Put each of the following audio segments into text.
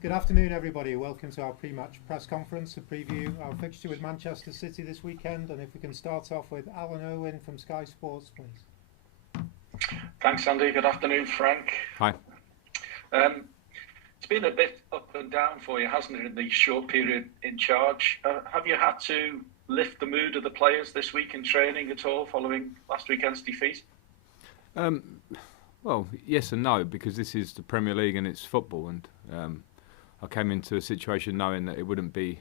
Good afternoon, everybody. Welcome to our pre-match press conference to preview our fixture with Manchester City this weekend. And if we can start off with Alan Owen from Sky Sports, please. Thanks, Andy. Good afternoon, Frank. Hi. It's been a bit up and down for you, hasn't it, in the short period in charge? Have you had to lift the mood of the players this week in training at all following last weekend's defeat? Well, yes and no, because this is the Premier League and it's football, and I came into a situation knowing that it wouldn't be,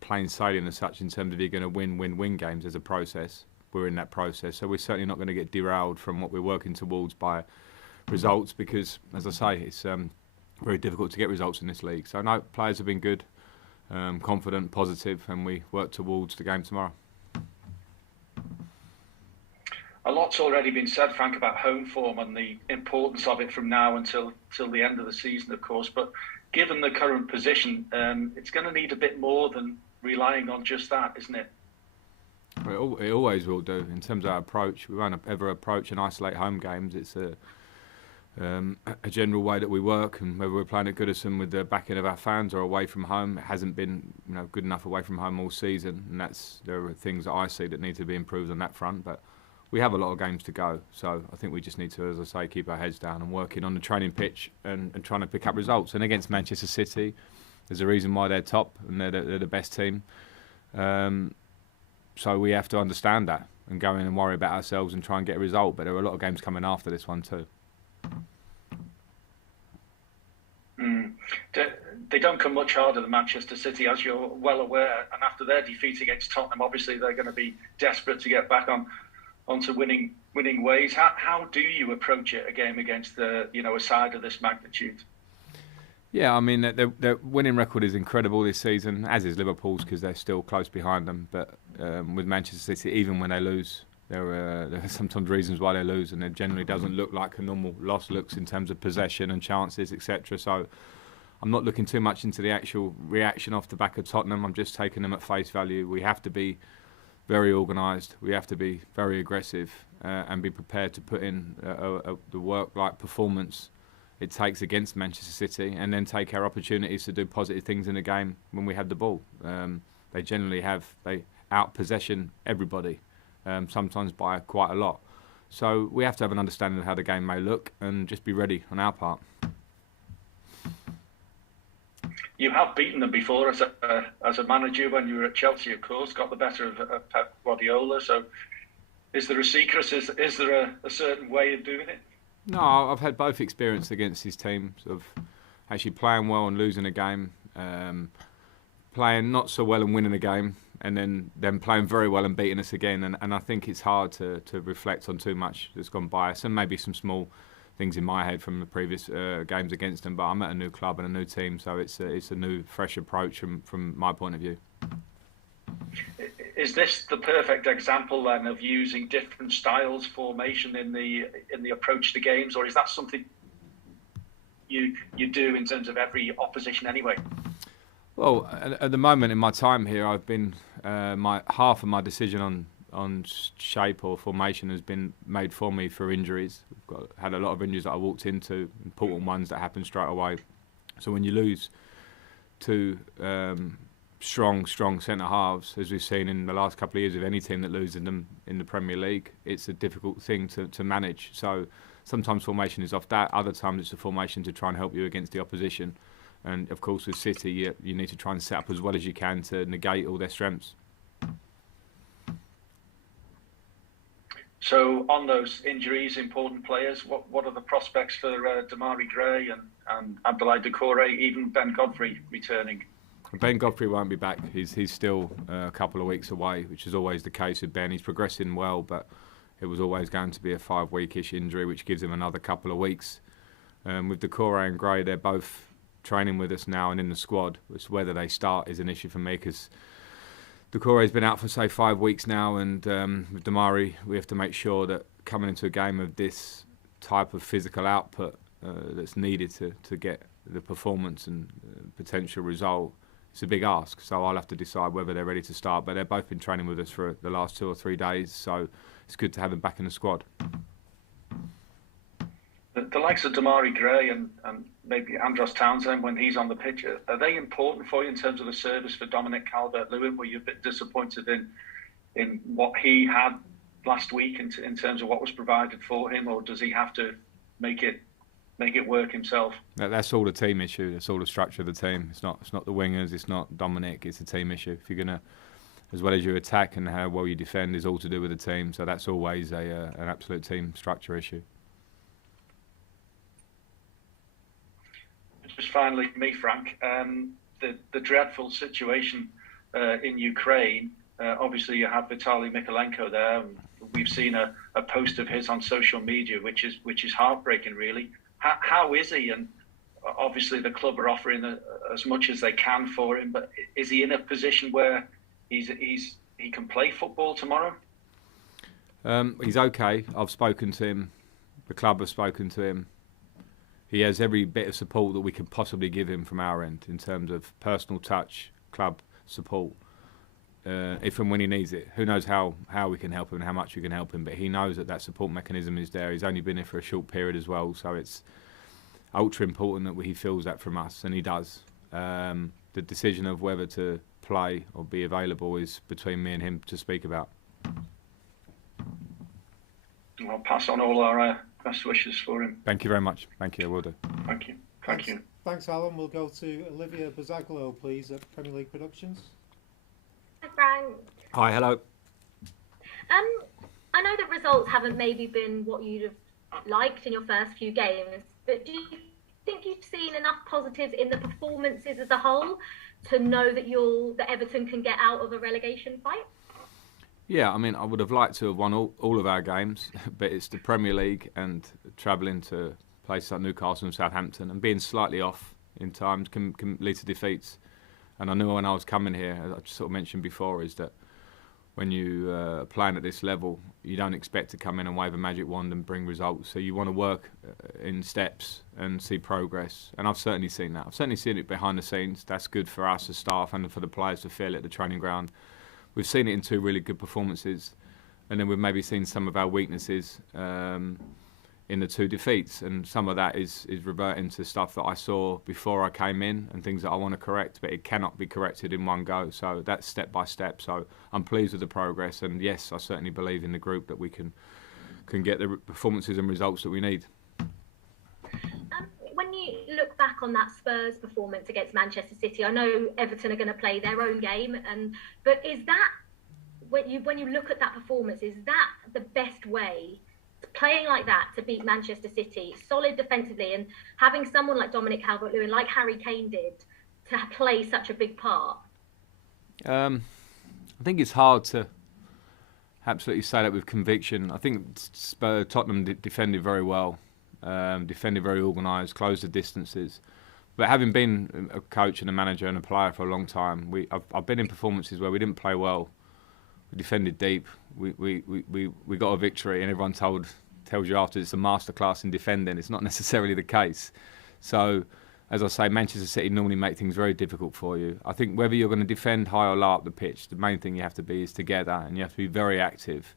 plain sailing as such in terms of you're going to win games as a process. We're in that process, so we're certainly not going to get derailed from what we're working towards by results, because, as I say, it's very difficult to get results in this league. So no, players have been good, confident, positive, and we work towards the game tomorrow. A lot's already been said, Frank, about home form and the importance of it from now until the end of the season, of course. But given the current position, it's going to need a bit more than relying on just that, isn't it? Well, it always will do. In terms of our approach, we won't ever approach and isolate home games. It's a general way that we work, and whether we're playing at Goodison with the backing of our fans or away from home, it hasn't been good enough away from home all season. And there are things that I see that need to be improved on that front. But we have a lot of games to go, so I think we just need to, as I say, keep our heads down and working on the training pitch and trying to pick up results. And against Manchester City, there's a reason why they're top and they're the best team. So we have to understand that and go in and worry about ourselves and try and get a result. But there are a lot of games coming after this one too. They don't come much harder than Manchester City, as you're well aware. And after their defeat against Tottenham, obviously they're going to be desperate to get back onto winning ways. How do you approach it, a game against a side of this magnitude? Yeah, I mean, their winning record is incredible this season, as is Liverpool's, because they're still close behind them. But with Manchester City, even when they lose, there are sometimes reasons why they lose, and it generally doesn't look like a normal loss looks in terms of possession and chances, etc. So I'm not looking too much into the actual reaction off the back of Tottenham. I'm just taking them at face value. We have to be very organised. We have to be very aggressive and be prepared to put in the work-like performance it takes against Manchester City, and then take our opportunities to do positive things in the game when we have the ball. They generally they out-possession everybody, sometimes by quite a lot. So we have to have an understanding of how the game may look and just be ready on our part. You have beaten them before as a manager when you were at Chelsea, of course, got the better of Pep Guardiola. So is there a secret? Is there a certain way of doing it? No, I've had both experience against his teams of actually playing well and losing a game, playing not so well and winning a game, and then playing very well and beating us again. And I think it's hard to reflect on too much that's gone by us, and maybe some small things in my head from the previous games against them. But I'm at a new club and a new team, so it's a new, fresh approach from my point of view. Is this the perfect example then of using different styles, formation in the approach to games, or is that something you do in terms of every opposition anyway? Well, at the moment in my time here, I've been half of my decision on shape or formation has been made for me for injuries. We've had a lot of injuries that I walked into, important ones that happened straight away. So when you lose to strong centre halves, as we've seen in the last couple of years of any team that loses them in the Premier League, it's a difficult thing to manage. So sometimes formation is off that, other times it's a formation to try and help you against the opposition. And of course with City, you need to try and set up as well as you can to negate all their strengths. So on those injuries, important players, what are the prospects for Damari Gray and Abdoulaye Doucouré, even Ben Godfrey returning? Ben Godfrey won't be back. He's still a couple of weeks away, which is always the case with Ben. He's progressing well, but it was always going to be a 5-weekish injury, which gives him another couple of weeks. With Doucouré and Gray, they're both training with us now and in the squad. Which whether they start is an issue for me, because Doucouré's been out for, say, 5 weeks now, and with Damari, we have to make sure that coming into a game of this type of physical output that's needed to get the performance and potential result, it's a big ask. So I'll have to decide whether they're ready to start. But they've both been training with us for the last 2 or 3 days, so it's good to have them back in the squad. the likes of Damari Gray and maybe Andros Townsend, when he's on the pitch, are they important for you in terms of the service for Dominic Calvert-Lewin? Were you a bit disappointed in what he had last week in terms of what was provided for him, or does he have to make it work himself? That's all the team issue. That's all the structure of the team. It's not the wingers. It's not Dominic. It's a team issue. If you're gonna, as well as you attack and how well you defend, is all to do with the team. So that's always an absolute team structure issue. Just finally, me, Frank, the dreadful situation in Ukraine. Obviously, you have Vitaly Mykolenko there. We've seen a post of his on social media, which is heartbreaking, really. How is he? And obviously, the club are offering as much as they can for him. But is he in a position where he can play football tomorrow? He's okay. I've spoken to him. The club have spoken to him. He has every bit of support that we can possibly give him from our end in terms of personal touch, club support. If and when he needs it. Who knows how we can help him and how much we can help him, but he knows that support mechanism is there. He's only been here for a short period as well, so it's ultra important that he feels that from us, and he does. The decision of whether to play or be available is between me and him to speak about. I'll pass on all our best wishes for him. Thank you very much. Thank you, I will do. Thank you. Thank you. Thanks, Alan. We'll go to Olivia Bazaglo, please, at Premier League Productions. Hi, Frank. Hi, hello. I know that results haven't maybe been what you'd have liked in your first few games, but do you think you've seen enough positives in the performances as a whole to know that Everton can get out of a relegation fight? Yeah, I mean, I would have liked to have won all of our games, but it's the Premier League and travelling to places like Newcastle and Southampton and being slightly off in times can lead to defeats. And I knew when I was coming here, as I sort of mentioned before, is that when you are playing at this level, you don't expect to come in and wave a magic wand and bring results. So you want to work in steps and see progress. And I've certainly seen that. I've certainly seen it behind the scenes. That's good for us as staff and for the players to feel it at the training ground. We've seen it in 2 really good performances. And then we've maybe seen some of our weaknesses in the 2 defeats, and some of that is reverting to stuff that I saw before I came in and things that I want to correct, but it cannot be corrected in one go. So that's step by step. So I'm pleased with the progress, and yes, I certainly believe in the group that we can get the performances and results that we need. When you look back on that Spurs performance against Manchester City, I know Everton are going to play their own game, but is that when you look at that performance, is that the best way? Playing like that to beat Manchester City, solid defensively, and having someone like Dominic Calvert-Lewin, like Harry Kane did, to play such a big part? I think it's hard to absolutely say that with conviction. I think Tottenham defended very well, defended very organised, closed the distances. But having been a coach and a manager and a player for a long time, I've been in performances where we didn't play well. We defended deep. We got a victory, and everyone tells you after it's a masterclass in defending. It's not necessarily the case. So, as I say, Manchester City normally make things very difficult for you. I think whether you're going to defend high or low up the pitch, the main thing you have to be is together, and you have to be very active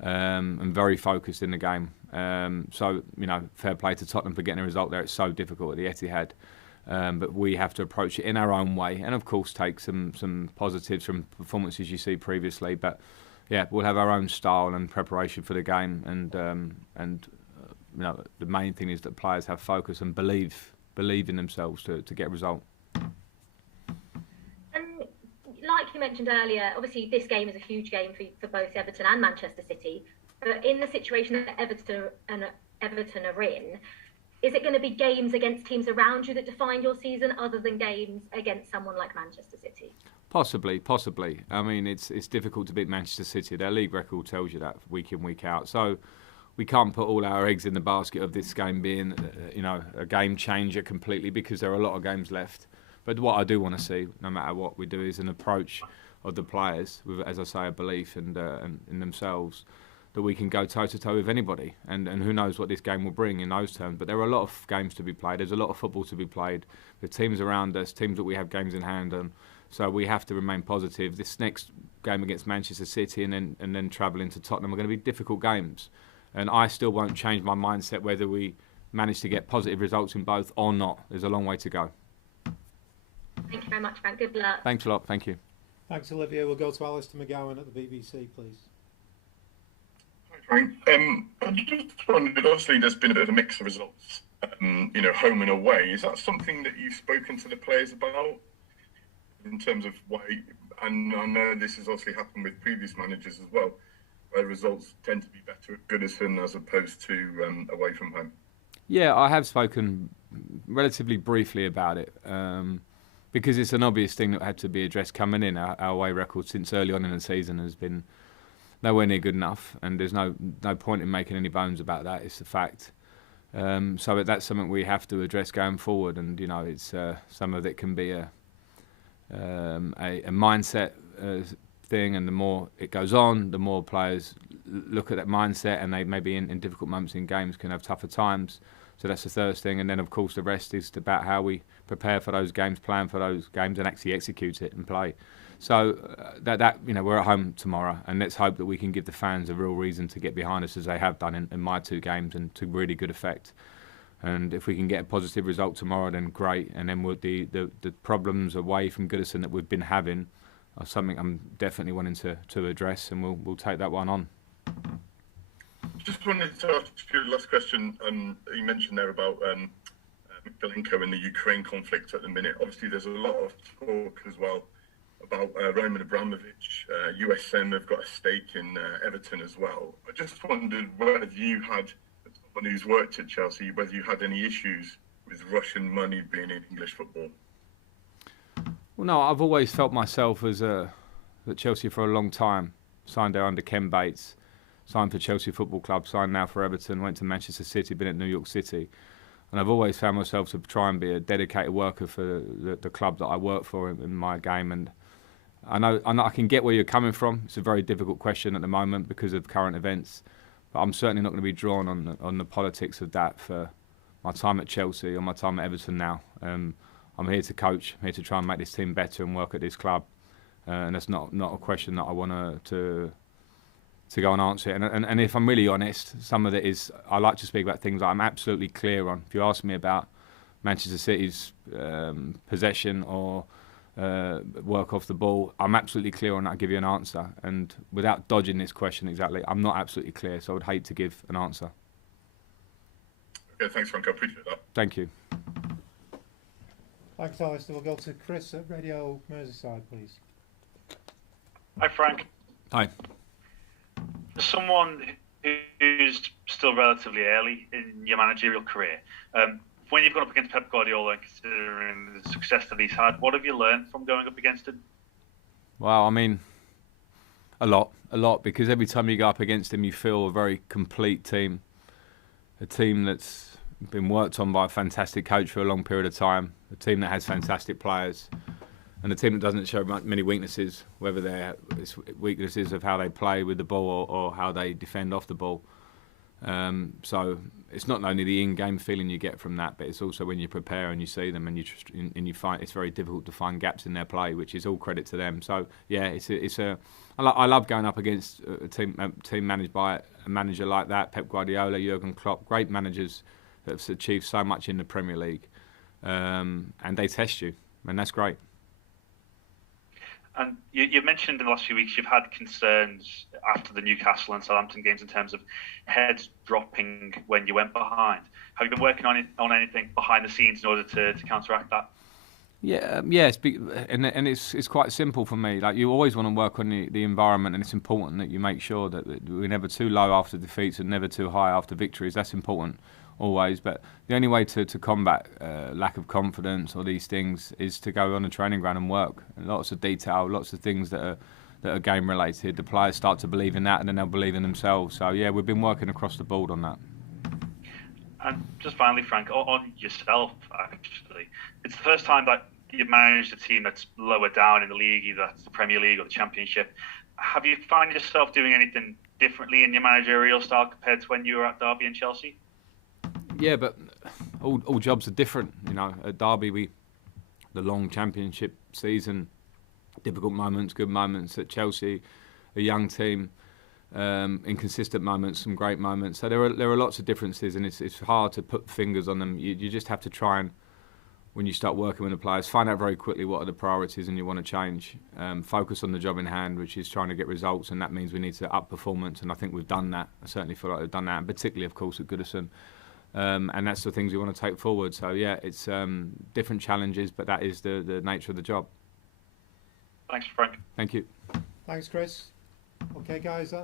and very focused in the game. So, fair play to Tottenham for getting a result there. It's so difficult at the Etihad. But we have to approach it in our own way, and of course take some positives from performances you see previously. But yeah, we'll have our own style and preparation for the game, and the main thing is that players have focus and believe in themselves to get a result. And like you mentioned earlier, obviously this game is a huge game for both Everton and Manchester City. But in the situation that Everton are in, is it going to be games against teams around you that define your season, other than games against someone like Manchester City? Possibly. I mean, it's difficult to beat Manchester City. Their league record tells you that week in, week out. So we can't put all our eggs in the basket of this game being, a game changer completely, because there are a lot of games left. But what I do want to see, no matter what we do, is an approach of the players with, as I say, a belief and in themselves, that we can go toe-to-toe with anybody. And who knows what this game will bring in those terms. But there are a lot of games to be played. There's a lot of football to be played. The teams around us, teams that we have games in hand on. So we have to remain positive. This next game against Manchester City and then travelling to Tottenham are going to be difficult games. And I still won't change my mindset whether we manage to get positive results in both or not. There's a long way to go. Thank you very much, Frank. Good luck. Thanks a lot. Thank you. Thanks, Olivia. We'll go to Alistair McGowan at the BBC, please. Hi, Frank. I just wondered, obviously there's been a bit of a mix of results, home and away. Is that something that you've spoken to the players about in terms of why? And I know this has obviously happened with previous managers as well, where results tend to be better at Goodison as opposed to away from home. Yeah, I have spoken relatively briefly about it. Because it's an obvious thing that had to be addressed coming in. Our away record since early on in the season has been nowhere near good enough, and there's no point in making any bones about that. It's a fact. So that's something we have to address going forward, and it's some of it can be a mindset thing, and the more it goes on, the more players look at that mindset, and they maybe in difficult moments in games can have tougher times. So that's the first thing, and then of course the rest is about how we prepare for those games, plan for those games, and actually execute it and play. So we're at home tomorrow, and let's hope that we can give the fans a real reason to get behind us, as they have done in my 2 games, and to really good effect. And if we can get a positive result tomorrow, then great. And then the problems away from Goodison that we've been having are something I'm definitely wanting to address, and we'll take that one on. Just wanted to ask you the last question. You mentioned there about Michalenko and the Ukraine conflict at the minute. Obviously, there's a lot of talk as well about Roman Abramovich. USM have got a stake in Everton as well. I just wondered whether you had, as someone who's worked at Chelsea, whether you had any issues with Russian money being in English football. Well, no, I've always felt myself as at Chelsea for a long time. Signed there under Ken Bates. Signed for Chelsea Football Club, signed now for Everton, went to Manchester City, been at New York City. And I've always found myself to try and be a dedicated worker for the club that I work for in my game. And I know I can get where you're coming from. It's a very difficult question at the moment because of current events. But I'm certainly not going to be drawn on the politics of that for my time at Chelsea or my time at Everton now. I'm here to coach, I'm here to try and make this team better and work at this club. And that's not a question that I want to go and answer it. And if I'm really honest, some of it is, I like to speak about things that I'm absolutely clear on. If you ask me about Manchester City's possession or work off the ball, I'm absolutely clear on that. I'll give you an answer. And without dodging this question exactly, I'm not absolutely clear, so I would hate to give an answer. Okay, thanks, Frank. I appreciate that. Thank you. Thanks, Alistair. We'll go to Chris at Radio Merseyside, please. Hi, Frank. Hi. As someone who's still relatively early in your managerial career, when you've gone up against Pep Guardiola and considering the success that he's had, what have you learned from going up against him? Well, I mean, a lot, because every time you go up against him, you feel a very complete team, a team that's been worked on by a fantastic coach for a long period of time, a team that has fantastic players, and a team that doesn't show many weaknesses, whether they're weaknesses of how they play with the ball or how they defend off the ball. So it's not only the in-game feeling you get from that, but it's also when you prepare and you see them and you find it's very difficult to find gaps in their play, which is all credit to them. So yeah, I love going up against a team managed by a manager like that, Pep Guardiola, Jurgen Klopp, great managers that have achieved so much in the Premier League, and they test you, and that's great. And you mentioned in the last few weeks you've had concerns after the Newcastle and Southampton games in terms of heads dropping when you went behind. Have you been working on anything behind the scenes in order to counteract that? Yeah, and it's quite simple for me. Like, you always want to work on the environment, and it's important that you make sure that we're never too low after defeats and never too high after victories. That's important always. But the only way to combat lack of confidence or these things is to go on a training ground and work. And lots of detail, lots of things that are game related. The players start to believe in that, and then they'll believe in themselves. So yeah, we've been working across the board on that. And just finally, Frank, on yourself, actually, it's the first time that you've managed a team that's lower down in the league, either that's the Premier League or the Championship. Have you found yourself doing anything differently in your managerial style compared to when you were at Derby and Chelsea? Yeah, but all jobs are different. You know, at Derby, the long Championship season, difficult moments, good moments. At Chelsea, a young team, inconsistent moments, some great moments. So there are lots of differences, and it's hard to put fingers on them. You just have to try and, when you start working with the players, find out very quickly what are the priorities and you want to change. Focus on the job in hand, which is trying to get results, and that means we need to up performance, and I think we've done that. I certainly feel like we've done that, and particularly, of course, at Goodison. And that's the things we want to take forward. So, yeah, it's different challenges, but that is the nature of the job. Thanks, Frank. Thank you. Thanks, Chris. Okay, guys,